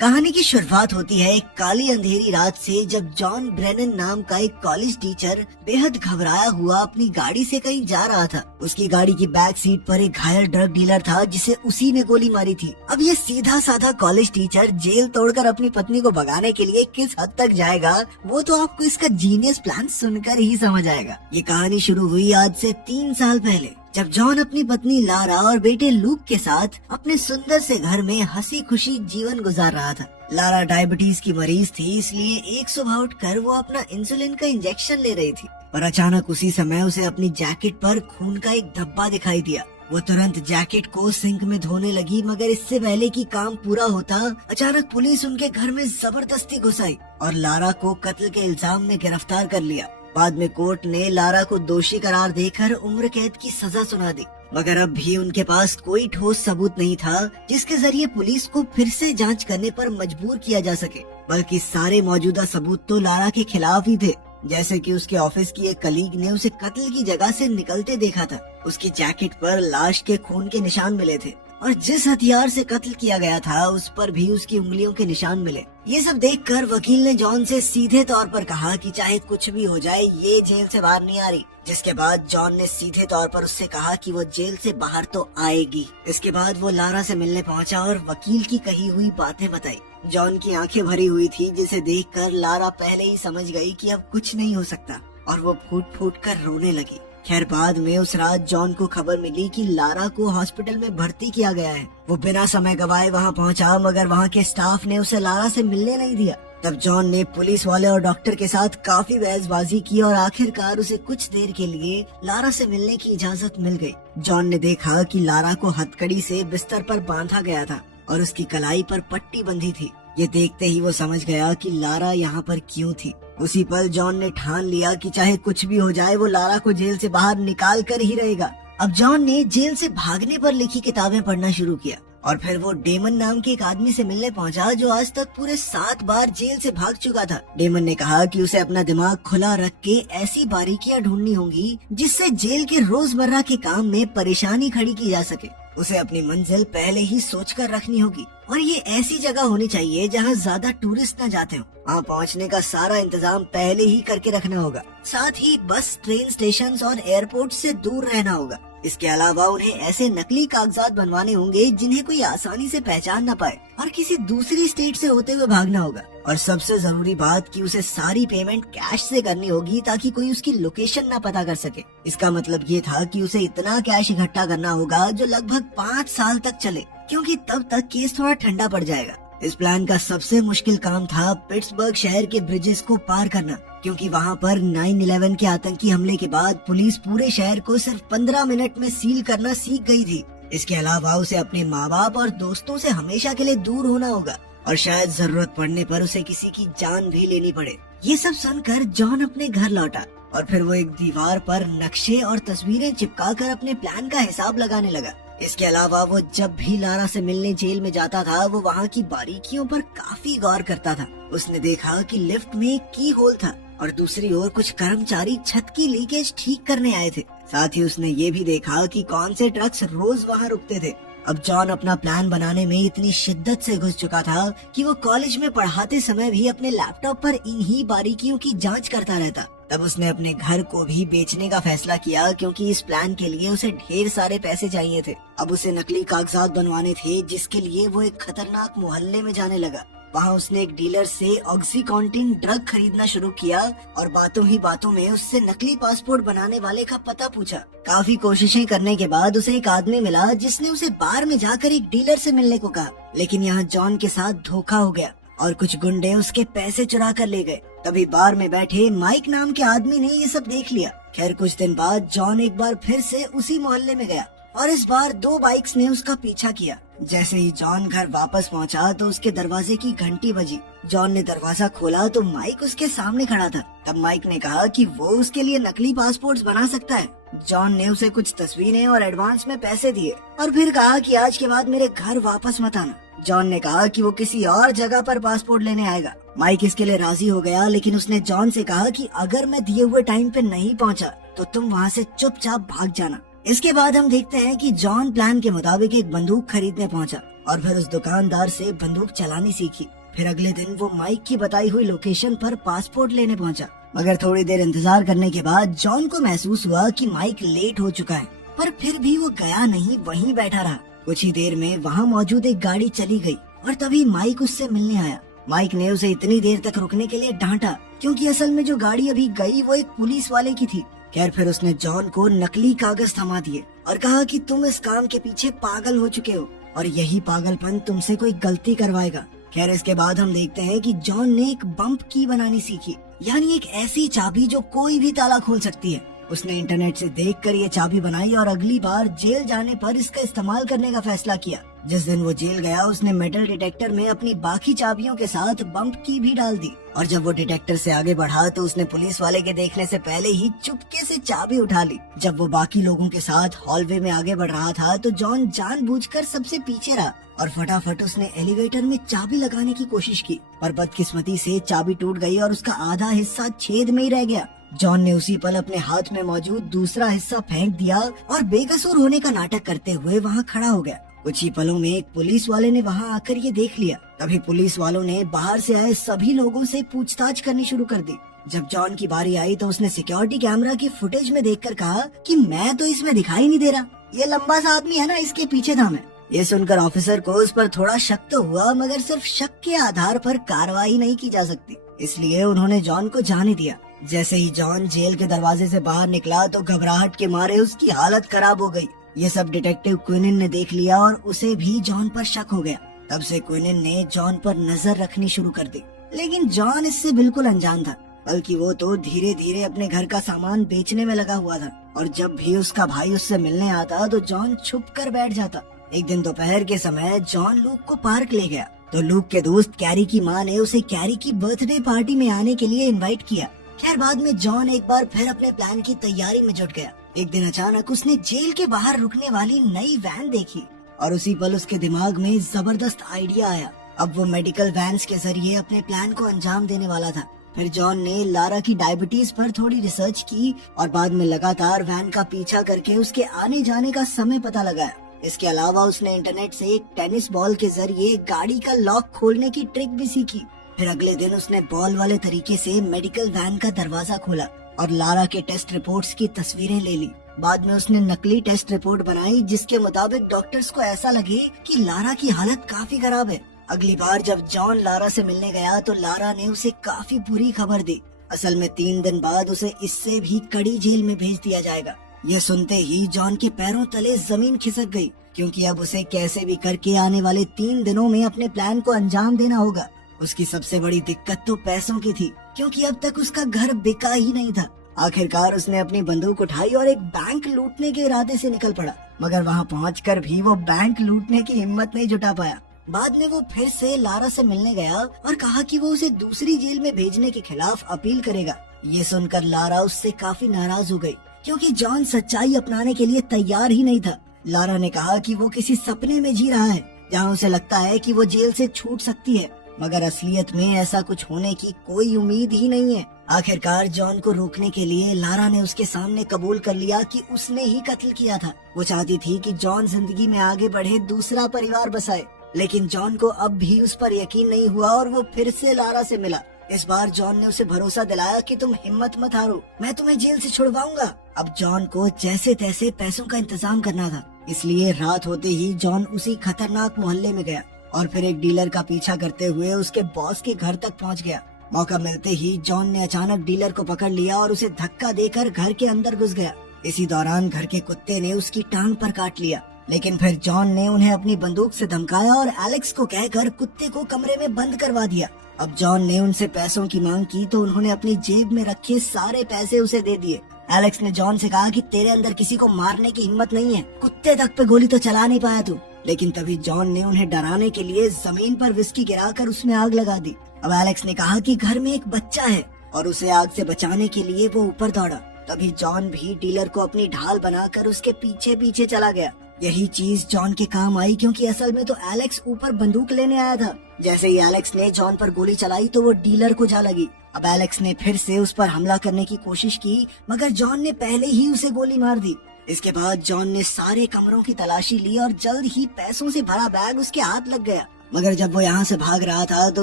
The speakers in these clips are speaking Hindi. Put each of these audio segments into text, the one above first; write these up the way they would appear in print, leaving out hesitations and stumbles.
कहानी की शुरुआत होती है एक काली अंधेरी रात से, जब जॉन ब्रेनन नाम का एक कॉलेज टीचर बेहद घबराया हुआ अपनी गाड़ी से कहीं जा रहा था। उसकी गाड़ी की बैक सीट पर एक घायल ड्रग डीलर था जिसे उसी ने गोली मारी थी। अब ये सीधा साधा कॉलेज टीचर जेल तोड़कर अपनी पत्नी को भगाने के लिए किस हद तक जाएगा, वो तो आपको इसका जीनियस प्लान सुनकर ही समझ आएगा। ये कहानी शुरू हुई आज से 3 साल पहले, जब जॉन अपनी पत्नी लारा और बेटे लूक के साथ अपने सुंदर से घर में हंसी खुशी जीवन गुजार रहा था। लारा डायबिटीज की मरीज थी, इसलिए एक सुबह उठकर वो अपना इंसुलिन का इंजेक्शन ले रही थी, पर अचानक उसी समय उसे अपनी जैकेट पर खून का एक धब्बा दिखाई दिया। वो तुरंत जैकेट को सिंक में धोने लगी, मगर इससे पहले कि काम पूरा होता, अचानक पुलिस उनके घर में जबरदस्ती घुस आई और लारा को कत्ल के इल्जाम में गिरफ्तार कर लिया। बाद में कोर्ट ने लारा को दोषी करार देकर उम्र कैद की सजा सुना दी, मगर अब भी उनके पास कोई ठोस सबूत नहीं था जिसके जरिए पुलिस को फिर से जांच करने पर मजबूर किया जा सके। बल्कि सारे मौजूदा सबूत तो लारा के खिलाफ ही थे, जैसे कि उसके ऑफिस की एक कलीग ने उसे कत्ल की जगह से निकलते देखा था। उसकी जैकेट पर लाश के खून के निशान मिले थे और जिस हथियार से कत्ल किया गया था उस पर भी उसकी उंगलियों के निशान मिले। ये सब देखकर वकील ने जॉन से सीधे तौर पर कहा कि चाहे कुछ भी हो जाए, ये जेल से बाहर नहीं आ रही। जिसके बाद जॉन ने सीधे तौर पर उससे कहा कि वो जेल से बाहर तो आएगी। इसके बाद वो लारा से मिलने पहुंचा और वकील की कही हुई बातें बताई। जॉन की आंखें भरी हुई थी, जिसे देखकर लारा पहले ही समझ गई कि अब कुछ नहीं हो सकता और वो फूट फूट कर रोने लगी। खैर, बाद में उस रात जॉन को खबर मिली कि लारा को हॉस्पिटल में भर्ती किया गया है। वो बिना समय गवाए वहां पहुंचा, मगर वहां के स्टाफ ने उसे लारा से मिलने नहीं दिया। तब जॉन ने पुलिस वाले और डॉक्टर के साथ काफी बहसबाजी की और आखिरकार उसे कुछ देर के लिए लारा से मिलने की इजाजत मिल गई। जॉन ने देखा कि लारा को हथकड़ी से बिस्तर पर बांधा गया था और उसकी कलाई पर पट्टी बंधी थी। ये देखते ही वो समझ गया कि लारा यहाँ पर क्यों थी। उसी पल जॉन ने ठान लिया कि चाहे कुछ भी हो जाए, वो लारा को जेल से बाहर निकाल कर ही रहेगा। अब जॉन ने जेल से भागने पर लिखी किताबें पढ़ना शुरू किया और फिर वो डेमन नाम के एक आदमी से मिलने पहुंचा जो आज तक पूरे 7 बार जेल से भाग चुका था। डेमन ने कहा कि उसे अपना दिमाग खुला रख के ऐसी बारीकियां ढूंढनी होंगी जिससे जेल के रोजमर्रा के काम में परेशानी खड़ी की जा सके। उसे अपनी मंजिल पहले ही सोचकर रखनी होगी और ये ऐसी जगह होनी चाहिए जहाँ ज्यादा टूरिस्ट न जाते हो। वहाँ पहुँचने का सारा इंतजाम पहले ही करके रखना होगा। साथ ही बस, ट्रेन स्टेशन और एयरपोर्ट से दूर रहना होगा। इसके अलावा उन्हें ऐसे नकली कागजात बनवाने होंगे जिन्हें कोई आसानी से पहचान न पाए और किसी दूसरी स्टेट से होते हुए भागना होगा। और सबसे जरूरी बात कि उसे सारी पेमेंट कैश से करनी होगी ताकि कोई उसकी लोकेशन न पता कर सके। इसका मतलब ये था कि उसे इतना कैश इकट्ठा करना होगा जो लगभग 5 साल तक चले, क्योंकि तब तक केस थोड़ा ठंडा पड़ जाएगा। इस प्लान का सबसे मुश्किल काम था पिट्सबर्ग शहर के ब्रिजेस को पार करना, क्योंकि वहाँ पर 9/11 के आतंकी हमले के बाद पुलिस पूरे शहर को सिर्फ 15 मिनट में सील करना सीख गई थी। इसके अलावा उसे अपने माँ बाप और दोस्तों से हमेशा के लिए दूर होना होगा और शायद जरूरत पड़ने पर उसे किसी की जान भी लेनी पड़े। ये सब सुनकर जॉन अपने घर लौटा और फिर वो एक दीवार पर नक्शे और तस्वीरें चिपकाकर अपने प्लान का हिसाब लगाने लगा। इसके अलावा वो जब भी लारा से मिलने जेल में जाता था, वो वहाँ की बारीकियों पर काफी गौर करता था। उसने देखा कि लिफ्ट में एक की होल था और दूसरी ओर कुछ कर्मचारी छत की लीकेज ठीक करने आए थे। साथ ही उसने ये भी देखा कि कौन से ट्रक्स रोज वहाँ रुकते थे। अब जॉन अपना प्लान बनाने में इतनी शिद्दत से घुस चुका था कि वो कॉलेज में पढ़ाते समय भी अपने लैपटॉप पर इन्हीं बारीकियों की जांच करता रहता। तब उसने अपने घर को भी बेचने का फैसला किया, क्योंकि इस प्लान के लिए उसे ढेर सारे पैसे चाहिए थे। अब उसे नकली कागजात बनवाने थे, जिसके लिए वो एक खतरनाक मोहल्ले में जाने लगा। वहाँ उसने एक डीलर से ऑक्सीकॉन्टिन ड्रग खरीदना शुरू किया और बातों ही बातों में उससे नकली पासपोर्ट बनाने वाले का पता पूछा। काफी कोशिशें करने के बाद उसे एक आदमी मिला जिसने उसे बार में जाकर एक डीलर से मिलने को कहा, लेकिन यहाँ जॉन के साथ धोखा हो गया और कुछ गुंडे उसके पैसे चुरा कर ले गए। तभी बार में बैठे माइक नाम के आदमी ने ये सब देख लिया। खैर, कुछ दिन बाद जॉन एक बार फिर से उसी मोहल्ले में गया और इस बार 2 बाइक्स ने उसका पीछा किया। जैसे ही जॉन घर वापस पहुंचा तो उसके दरवाजे की घंटी बजी। जॉन ने दरवाजा खोला तो माइक उसके सामने खड़ा था। तब माइक ने कहा कि वो उसके लिए नकली पासपोर्ट्स बना सकता है। जॉन ने उसे कुछ तस्वीरें और एडवांस में पैसे दिए और फिर कहा कि आज के बाद मेरे घर वापस मत आना। जॉन ने कहा कि वो किसी और जगह पर पासपोर्ट लेने आएगा। माइक इसके लिए राजी हो गया, लेकिन उसने जॉन से कहा कि अगर मैं दिए हुए टाइम पे नहीं पहुंचा तो तुम वहाँ से चुपचाप भाग जाना। इसके बाद हम देखते हैं कि जॉन प्लान के मुताबिक एक बंदूक खरीदने पहुंचा और फिर उस दुकानदार से बंदूक चलानी सीखी। फिर अगले दिन वो माइक की बताई हुई लोकेशन पर पासपोर्ट लेने पहुंचा। मगर थोड़ी देर इंतजार करने के बाद जॉन को महसूस हुआ कि माइक लेट हो चुका है, पर फिर भी वो गया नहीं, वहीं बैठा रहा। कुछ ही देर में वहाँ मौजूद एक गाड़ी चली गई और तभी माइक उससे मिलने आया। माइक ने उसे इतनी देर तक रुकने के लिए डांटा क्योंकि असल में जो गाड़ी अभी गई वो एक पुलिस वाले की थी। खैर फिर उसने जॉन को नकली कागज थमा दिए और कहा कि तुम इस काम के पीछे पागल हो चुके हो और यही पागलपन तुमसे कोई गलती करवाएगा। खैर इसके बाद हम देखते हैं कि जॉन ने एक बम्प की बनानी सीखी, यानी एक ऐसी चाबी जो कोई भी ताला खोल सकती है। उसने इंटरनेट से देखकर ये चाबी बनाई और अगली बार जेल जाने पर इसका इस्तेमाल करने का फैसला किया। जिस दिन वो जेल गया उसने मेटल डिटेक्टर में अपनी बाकी चाबियों के साथ बम्प की भी डाल दी और जब वो डिटेक्टर से आगे बढ़ा तो उसने पुलिस वाले के देखने से पहले ही चुपके से चाबी उठा ली। जब वो बाकी लोगों के साथ हॉलवे में आगे बढ़ रहा था तो जॉन जानबूझकर सबसे पीछे रहा और फटाफट उसने एलिवेटर में चाबी लगाने की कोशिश की, पर बदकिस्मती से चाबी टूट गई और उसका आधा हिस्सा छेद में ही रह गया। जॉन ने उसी पल अपने हाथ में मौजूद दूसरा हिस्सा फेंक दिया और बेकसूर होने का नाटक करते हुए वहाँ खड़ा हो गया। कुछ ही पलों में एक पुलिस वाले ने वहाँ आकर ये देख लिया। तभी पुलिस वालों ने बाहर से आए सभी लोगों से पूछताछ करनी शुरू कर दी। जब जॉन की बारी आई तो उसने सिक्योरिटी कैमरा की फुटेज में देखकर कहा कि मैं तो इसमें दिखाई नहीं दे रहा, ये लंबा सा आदमी है ना, इसके पीछे था मैं। ये सुनकर ऑफिसर को उस पर थोड़ा शक तो हुआ, मगर सिर्फ शक के आधार पर कार्रवाई नहीं की जा सकती, इसलिए उन्होंने जॉन को जाने दिया। जैसे ही जॉन जेल के दरवाजे से बाहर निकला तो घबराहट के मारे उसकी हालत खराब हो गई। ये सब डिटेक्टिव क्विनिन ने देख लिया और उसे भी जॉन पर शक हो गया। तब से क्विनिन ने जॉन पर नजर रखनी शुरू कर दी, लेकिन जॉन इससे बिल्कुल अनजान था, बल्कि वो तो धीरे धीरे अपने घर का सामान बेचने में लगा हुआ था और जब भी उसका भाई उससे मिलने आता तो जॉन छुप कर बैठ जाता। एक दिन दोपहर के समय जॉन लूक को पार्क ले गया तो लूक के दोस्त कैरी की माँ ने उसे कैरी की बर्थडे पार्टी में आने के लिए इनवाइट किया। खैर बाद में जॉन एक बार फिर अपने प्लान की तैयारी में जुट गया। एक दिन अचानक उसने जेल के बाहर रुकने वाली नई वैन देखी और उसी पल उसके दिमाग में जबरदस्त आइडिया आया। अब वो मेडिकल वैन्स के जरिए अपने प्लान को अंजाम देने वाला था। फिर जॉन ने लारा की डायबिटीज पर थोड़ी रिसर्च की और बाद में लगातार वैन का पीछा करके उसके आने जाने का समय पता लगाया। इसके अलावा उसने इंटरनेट से एक टेनिस बॉल के जरिए गाड़ी का लॉक खोलने की ट्रिक भी सीखी। फिर अगले दिन उसने बॉल वाले तरीके से मेडिकल वैन का दरवाजा खोला और लारा के टेस्ट रिपोर्ट्स की तस्वीरें ले ली। बाद में उसने नकली टेस्ट रिपोर्ट बनाई जिसके मुताबिक डॉक्टर्स को ऐसा लगे कि लारा की हालत काफी खराब है। अगली बार जब जॉन लारा से मिलने गया तो लारा ने उसे काफी बुरी खबर दी। असल में 3 दिन बाद उसे इससे भी कड़ी जेल में भेज दिया जाएगा। यह सुनते ही जॉन के पैरों तले जमीन खिसक गई, क्योंकि अब उसे कैसे भी करके आने वाले 3 दिनों में अपने प्लान को अंजाम देना होगा। उसकी सबसे बड़ी दिक्कत तो पैसों की थी, क्योंकि अब तक उसका घर बिका ही नहीं था। आखिरकार उसने अपनी बंदूक उठाई और एक बैंक लूटने के इरादे से निकल पड़ा, मगर वहाँ पहुंचकर भी वो बैंक लूटने की हिम्मत नहीं जुटा पाया। बाद में वो फिर से लारा से मिलने गया और कहा कि वो उसे दूसरी जेल में भेजने के खिलाफ अपील करेगा। ये सुनकर लारा उससे काफी नाराज हो गई, क्योंकि जॉन सच्चाई अपनाने के लिए तैयार ही नहीं था। लारा ने कहा कि वो किसी सपने में जी रहा है, जहाँ उसे लगता है कि वो जेल से छूट सकती है, मगर असलियत में ऐसा कुछ होने की कोई उम्मीद ही नहीं है। आखिरकार जॉन को रोकने के लिए लारा ने उसके सामने कबूल कर लिया कि उसने ही कत्ल किया था। वो चाहती थी कि जॉन जिंदगी में आगे बढ़े, दूसरा परिवार बसाए, लेकिन जॉन को अब भी उस पर यकीन नहीं हुआ और वो फिर से लारा से मिला। इस बार जॉन ने उसे भरोसा दिलाया कि तुम हिम्मत मत हारो, मैं तुम्हें जेल से छुड़वाऊंगा। अब जॉन को जैसे तैसे पैसों का इंतजाम करना था, इसलिए रात होते ही जॉन उसी खतरनाक मोहल्ले में गया और फिर एक डीलर का पीछा करते हुए उसके बॉस के घर तक पहुंच गया। मौका मिलते ही जॉन ने अचानक डीलर को पकड़ लिया और उसे धक्का देकर घर के अंदर घुस गया। इसी दौरान घर के कुत्ते ने उसकी टांग पर काट लिया, लेकिन फिर जॉन ने उन्हें अपनी बंदूक से धमकाया और एलेक्स को कहकर कुत्ते को कमरे में बंद करवा दिया। अब जॉन ने उनसे पैसों की मांग की तो उन्होंने अपनी जेब में रखे सारे पैसे उसे दे दिए। एलेक्स ने जॉन से कहा कि तेरे अंदर किसी को मारने की हिम्मत नहीं है, कुत्ते तक पे गोली तो चला नहीं पाया तू। लेकिन तभी जॉन ने उन्हें डराने के लिए जमीन पर विस्की गिराकर उसमें आग लगा दी। अब एलेक्स ने कहा कि घर में एक बच्चा है और उसे आग से बचाने के लिए वो ऊपर दौड़ा। तभी जॉन भी डीलर को अपनी ढाल बनाकर उसके पीछे पीछे चला गया। यही चीज जॉन के काम आई, क्योंकि असल में तो एलेक्स ऊपर बंदूक लेने आया था। जैसे ही एलेक्स ने जॉन पर गोली चलाई तो वो डीलर को जा लगी। अब एलेक्स ने फिर से उस पर हमला करने की कोशिश की, मगर जॉन ने पहले ही उसे गोली मार दी। इसके बाद जॉन ने सारे कमरों की तलाशी ली और जल्द ही पैसों से भरा बैग उसके हाथ लग गया। मगर जब वो यहाँ से भाग रहा था तो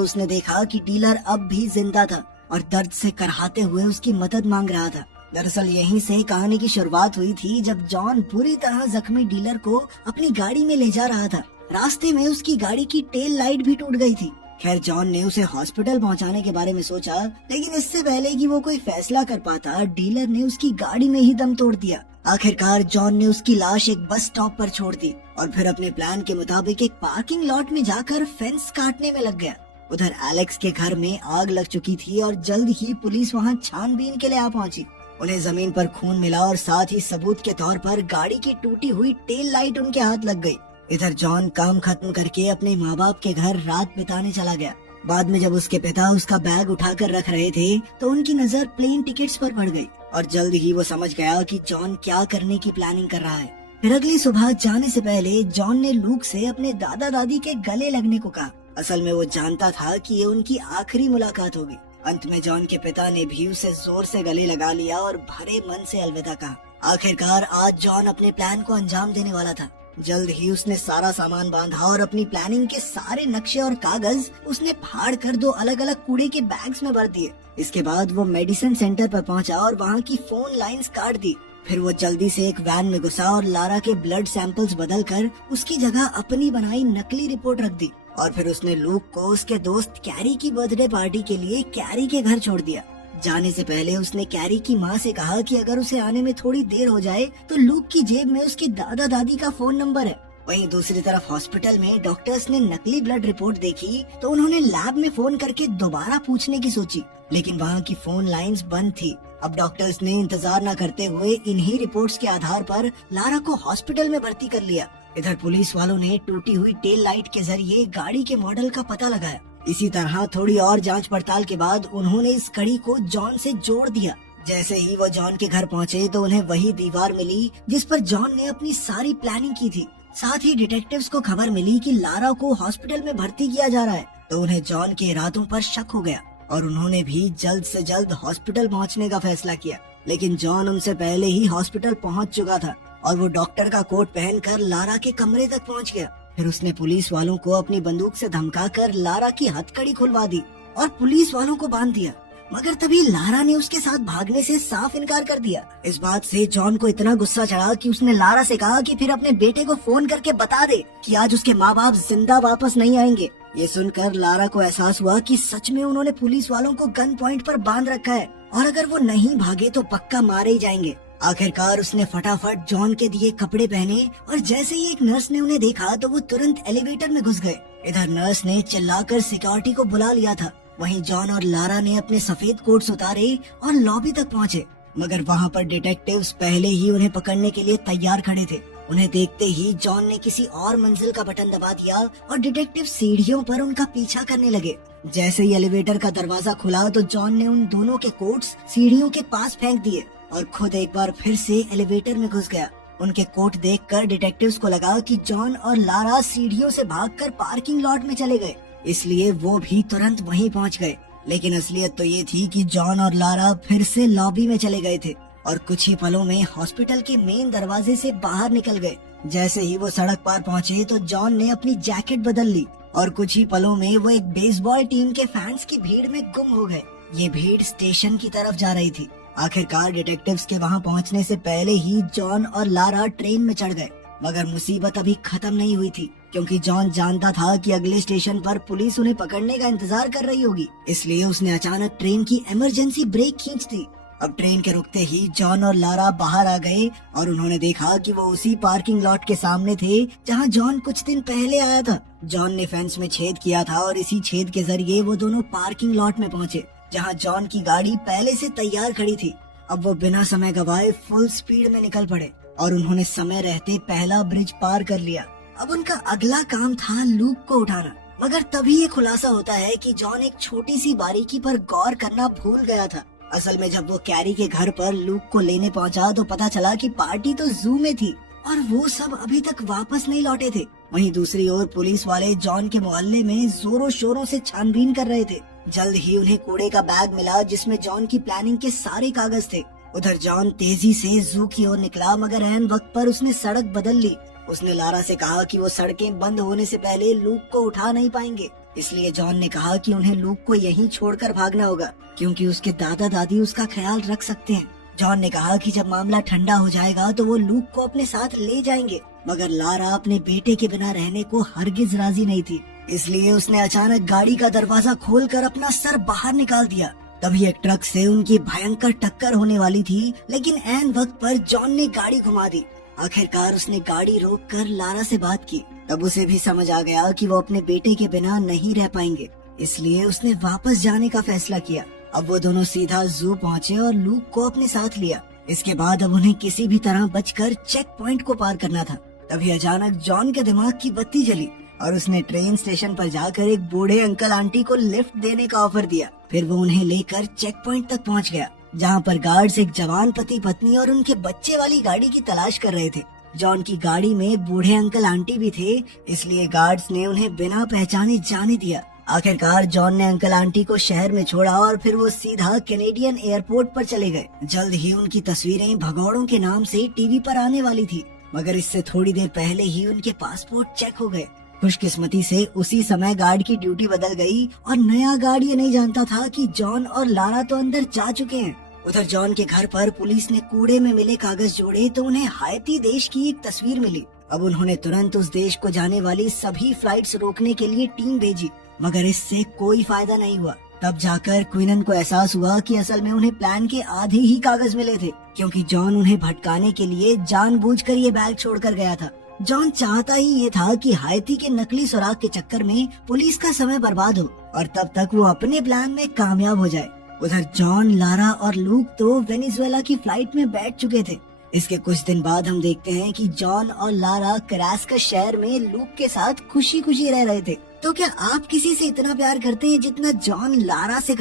उसने देखा कि डीलर अब भी जिंदा था और दर्द से कराहते हुए उसकी मदद मांग रहा था। दरअसल यहीं से कहानी की शुरुआत हुई थी, जब जॉन बुरी तरह जख्मी डीलर को अपनी गाड़ी में ले जा रहा था। रास्ते में उसकी गाड़ी की टेल लाइट भी टूट गई थी। खैर, जॉन ने उसे हॉस्पिटल पहुंचाने के बारे में सोचा, लेकिन इससे पहले कि वो कोई फैसला कर पाता, डीलर ने उसकी गाड़ी में ही दम तोड़ दिया। आखिरकार जॉन ने उसकी लाश एक बस स्टॉप पर छोड़ दी और फिर अपने प्लान के मुताबिक एक पार्किंग लॉट में जाकर फेंस काटने में लग गया। उधर एलेक्स के घर में आग लग चुकी थी और जल्द ही पुलिस वहां छानबीन के लिए आ पहुंची। उन्हें जमीन पर खून मिला और साथ ही सबूत के तौर पर गाड़ी की टूटी हुई टेल लाइट उनके हाथ लग गई। इधर जॉन काम खत्म करके अपने माँ बाप के घर रात बिताने चला गया। बाद में जब उसके पिता उसका बैग उठाकर रख रहे थे तो उनकी नजर प्लेन टिकट्स पर पड़ गई और जल्द ही वो समझ गया कि जॉन क्या करने की प्लानिंग कर रहा है। फिर अगली सुबह जाने से पहले जॉन ने लूक से अपने दादा दादी के गले लगने को कहा। असल में वो जानता था कि ये उनकी आखिरी मुलाकात होगी। अंत में जॉन के पिता ने भी उसे जोर से गले लगा लिया और भरे मन से अलविदा कहा। आखिरकार आज जॉन अपने प्लान को अंजाम देने वाला था। जल्द ही उसने सारा सामान बांधा और अपनी प्लानिंग के सारे नक्शे और कागज उसने फाड़ कर 2 अलग अलग कूड़े के बैग्स में भर दिए। इसके बाद वो मेडिसिन सेंटर पर पहुंचा और वहां की फोन लाइंस काट दी। फिर वो जल्दी से एक वैन में घुसा और लारा के ब्लड सैंपल्स बदलकर उसकी जगह अपनी बनाई नकली रिपोर्ट रख दी और फिर उसने लूक को उसके दोस्त कैरी की बर्थडे पार्टी के लिए कैरी के घर छोड़ दिया। जाने से पहले उसने कैरी की माँ से कहा कि अगर उसे आने में थोड़ी देर हो जाए तो लूक की जेब में उसके दादा दादी का फोन नंबर है। वहीं दूसरी तरफ हॉस्पिटल में डॉक्टर्स ने नकली ब्लड रिपोर्ट देखी तो उन्होंने लैब में फोन करके दोबारा पूछने की सोची, लेकिन वहाँ की फोन लाइंस बंद थी। अब डॉक्टर्स ने इंतजार न करते हुए इन्हीं रिपोर्ट्स के आधार पर लारा को हॉस्पिटल में भर्ती कर लिया। इधर पुलिस वालों ने टूटी हुई टेल लाइट के जरिए गाड़ी के मॉडल का पता लगाया। इसी तरह थोड़ी और जांच पड़ताल के बाद उन्होंने इस कड़ी को जॉन से जोड़ दिया। जैसे ही वो जॉन के घर पहुंचे तो उन्हें वही दीवार मिली जिस पर जॉन ने अपनी सारी प्लानिंग की थी। साथ ही डिटेक्टिव्स को खबर मिली कि लारा को हॉस्पिटल में भर्ती किया जा रहा है, तो उन्हें जॉन के इरादों पर शक हो गया और उन्होंने भी जल्द से जल्द हॉस्पिटल पहुंचने का फैसला किया। लेकिन जॉन उनसे पहले ही हॉस्पिटल पहुंच चुका था और वो डॉक्टर का कोट पहनकर लारा के कमरे तक पहुंच गया। फिर उसने पुलिस वालों को अपनी बंदूक से धमकाकर लारा की हथकड़ी खुलवा दी और पुलिस वालों को बांध दिया। मगर तभी लारा ने उसके साथ भागने से साफ इनकार कर दिया। इस बात से जॉन को इतना गुस्सा चढ़ा कि उसने लारा से कहा कि फिर अपने बेटे को फोन करके बता दे कि आज उसके माँ बाप जिंदा वापस नहीं आएंगे। ये सुनकर लारा को एहसास हुआ कि सच में उन्होंने पुलिस वालों को गन पॉइंट पर बांध रखा है और अगर वो नहीं भागे तो पक्का मारे ही जाएंगे। आखिरकार उसने फटाफट जॉन के दिए कपड़े पहने और जैसे ही एक नर्स ने उन्हें देखा तो वो तुरंत एलिवेटर में घुस गए। इधर नर्स ने चिल्लाकर सिक्योरिटी को बुला लिया था। वहीं जॉन और लारा ने अपने सफेद कोट्स उतारे और लॉबी तक पहुंचे, मगर वहां पर डिटेक्टिव्स पहले ही उन्हें पकड़ने के लिए तैयार खड़े थे। उन्हें देखते ही जॉन ने किसी और मंजिल का बटन दबा दिया और डिटेक्टिव सीढ़ियों पर उनका पीछा करने लगे। जैसे ही एलिवेटर का दरवाजा खुला तो जॉन ने उन दोनों के कोट्स सीढ़ियों के पास फेंक दिए और खुद एक बार फिर से एलिवेटर में घुस गया। उनके कोट देखकर डिटेक्टिव्स को लगा कि जॉन और लारा सीढ़ियों से भागकर पार्किंग लॉट में चले गए, इसलिए वो भी तुरंत वहीं पहुंच गए। लेकिन असलियत तो ये थी कि जॉन और लारा फिर से लॉबी में चले गए थे और कुछ ही पलों में हॉस्पिटल के मेन दरवाजे से बाहर निकल गए। जैसे ही वो सड़क पार पहुंचे तो जॉन ने अपनी जैकेट बदल ली और कुछ ही पलों में वो एक बेसबॉल टीम के फैंस की भीड़ में गुम हो गए। ये भीड़ स्टेशन की तरफ जा रही थी। आखिरकार डिटेक्टिव्स के वहां पहुंचने से पहले ही जॉन और लारा ट्रेन में चढ़ गए, मगर मुसीबत अभी खत्म नहीं हुई थी, क्योंकि जॉन जानता था कि अगले स्टेशन पर पुलिस उन्हें पकड़ने का इंतजार कर रही होगी। इसलिए उसने अचानक ट्रेन की इमरजेंसी ब्रेक खींच दी। अब ट्रेन के रुकते ही जॉन और लारा बाहर आ गए और उन्होंने देखा कि वो उसी पार्किंग लॉट के सामने थे जहां जॉन कुछ दिन पहले आया था। जॉन ने फेंस में छेद किया था और इसी छेद के जरिए वो दोनों पार्किंग लॉट में पहुंचे, जहां जॉन की गाड़ी पहले से तैयार खड़ी थी। अब वो बिना समय गवाए फुल स्पीड में निकल पड़े और उन्होंने समय रहते पहला ब्रिज पार कर लिया। अब उनका अगला काम था लूक को उठाना, मगर तभी ये खुलासा होता है कि जॉन एक छोटी सी बारीकी पर गौर करना भूल गया था। असल में जब वो कैरी के घर पर लूक को लेने पहुंचा तो पता चला कि पार्टी तो जू में थी और वो सब अभी तक वापस नहीं लौटे थे। वहीं दूसरी ओर पुलिस वाले जॉन के मोहल्ले में जोरों शोरों से छानबीन कर रहे थे। जल्द ही उन्हें कूड़े का बैग मिला जिसमें जॉन की प्लानिंग के सारे कागज थे। उधर जॉन तेजी से जू की ओर निकला, मगर ऐन वक्त पर उसने सड़क बदल ली। उसने लारा से कहा कि वो सड़कें बंद होने से पहले लूक को उठा नहीं पाएंगे, इसलिए जॉन ने कहा कि उन्हें लूक को यहीं छोड़कर भागना होगा, क्योंकि उसके दादा दादी उसका ख्याल रख सकते हैं। जॉन ने कहा कि जब मामला ठंडा हो जाएगा तो वो लूक को अपने साथ ले जाएंगे, मगर लारा अपने बेटे के बिना रहने को हरगिज राजी नहीं थी, इसलिए उसने अचानक गाड़ी का दरवाजा खोलकर अपना सर बाहर निकाल दिया। तभी एक ट्रक से उनकी भयंकर टक्कर होने वाली थी, लेकिन ऐन वक्त पर जॉन ने गाड़ी घुमा दी। आखिरकार उसने गाड़ी रोककर लारा से बात की। तब उसे भी समझ आ गया कि वो अपने बेटे के बिना नहीं रह पाएंगे, इसलिए उसने वापस जाने का फैसला किया। अब वो दोनों सीधा जू पहुँचे और लूक को अपने साथ लिया। इसके बाद अब उन्हें किसी भी तरह बचकर चेक पॉइंट को पार करना था। तभी अचानक जॉन के दिमाग की बत्ती जली और उसने ट्रेन स्टेशन पर जाकर एक बूढ़े अंकल आंटी को लिफ्ट देने का ऑफर दिया। फिर वो उन्हें लेकर चेक पॉइंट तक पहुंच गया, जहां पर गार्ड्स एक जवान पति पत्नी और उनके बच्चे वाली गाड़ी की तलाश कर रहे थे। जॉन की गाड़ी में एक बूढ़े अंकल आंटी भी थे, इसलिए गार्ड्स ने उन्हें बिना पहचाने जाने दिया। आखिरकार जॉन ने अंकल आंटी को शहर में छोड़ा और फिर वो सीधा कैनेडियन एयरपोर्ट पर चले गए। जल्द ही उनकी तस्वीरें भगौड़ों के नाम से टीवी पर आने वाली थी, मगर इससे थोड़ी देर पहले ही उनके पासपोर्ट चेक हो गए। खुशकिस्मती से उसी समय गार्ड की ड्यूटी बदल गई और नया गार्ड ये नहीं जानता था कि जॉन और लारा तो अंदर जा चुके हैं। उधर जॉन के घर पर पुलिस ने कूड़े में मिले कागज जोड़े तो उन्हें हाइती देश की एक तस्वीर मिली। अब उन्होंने तुरंत उस देश को जाने वाली सभी फ्लाइट्स रोकने के लिए टीम भेजी, मगर इससे कोई फायदा नहीं हुआ। तब जाकर क्विनन को एहसास हुआ कि असल में उन्हें प्लान के आधे ही कागज मिले थे, क्योंकि जॉन उन्हें भटकाने के लिए जानबूझकर ये बैग छोड़कर गया था। जॉन चाहता ही ये था कि हाइती के नकली सुराग के चक्कर में पुलिस का समय बर्बाद हो और तब तक वो अपने प्लान में कामयाब हो जाए। उधर जॉन, लारा और लूक तो वेनेजुएला की फ्लाइट में बैठ चुके थे। इसके कुछ दिन बाद हम देखते हैं कि जॉन और लारा करास्कस शहर में लूक के साथ खुशी खुशी रह रहे थे। तो क्या आप किसी से इतना प्यार करते हैं जितना जॉन लारा से